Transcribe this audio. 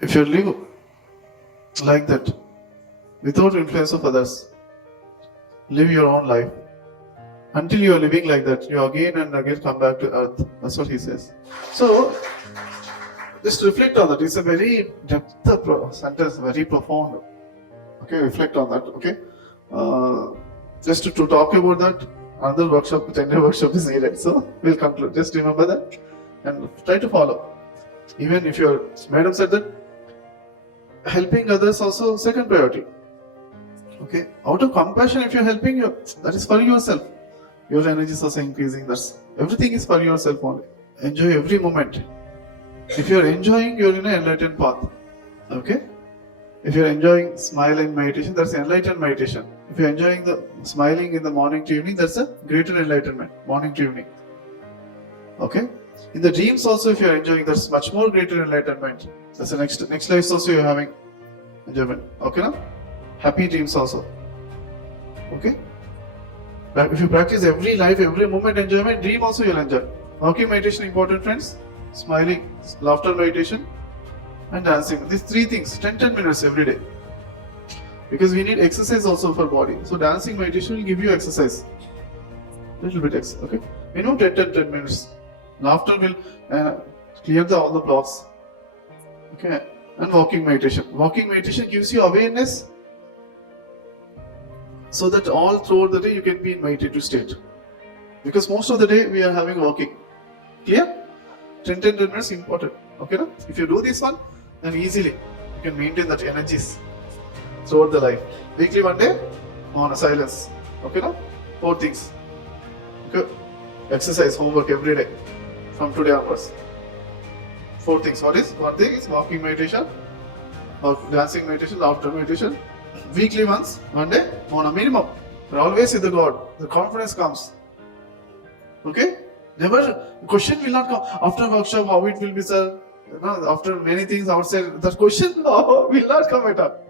if you live like that, without influence of others, live your own life. Until you are living like that, you again and again come back to earth. That's what he says. So, just reflect on that. It's a very depth sentence, very profound. Okay, reflect on that. Okay, just to talk about that, another workshop, 10-day workshop is needed. So we'll conclude. Just remember that and try to follow. Even if your madam said that, helping others also second priority. Okay, out of compassion, if you're helping you, that is for yourself. Your energy is also increasing. That's everything is for yourself only. Enjoy every moment. If you're enjoying, you're in an enlightened path. Okay. If you're enjoying smiling meditation, that's enlightened meditation. If you're enjoying the smiling in the morning to evening, that's a greater enlightenment, morning to evening. Okay? In the dreams also, if you're enjoying, that's much more greater enlightenment. That's the next life also you're having enjoyment. Okay, now? Happy dreams also. Okay? But if you practice every life, every moment enjoyment, dream also you'll enjoy. Walking meditation important, friends. Smiling, laughter meditation, and dancing. These three things, 10 minutes every day. Because we need exercise also for body. So dancing meditation will give you exercise. Little bit exercise, okay? Minimum 10 minutes. Laughter will clear all the blocks. Okay? And walking meditation. Walking meditation gives you awareness so that all throughout the day you can be in meditative state. Because most of the day we are having walking. Clear? 10 minutes important. Okay, no? If you do this one, then easily you can maintain that energies throughout the life. Weekly one day on a silence. Okay, no? 4 things. Okay. Exercise, homework every day from today onwards. 4 things. What is? One thing is walking meditation, or dancing meditation, laughter meditation. Weekly once, one day on a minimum. But always with the God. The confidence comes. Okay? Never, question will not come after workshop, how it will be, sir. After many things outside, that question will not come at all.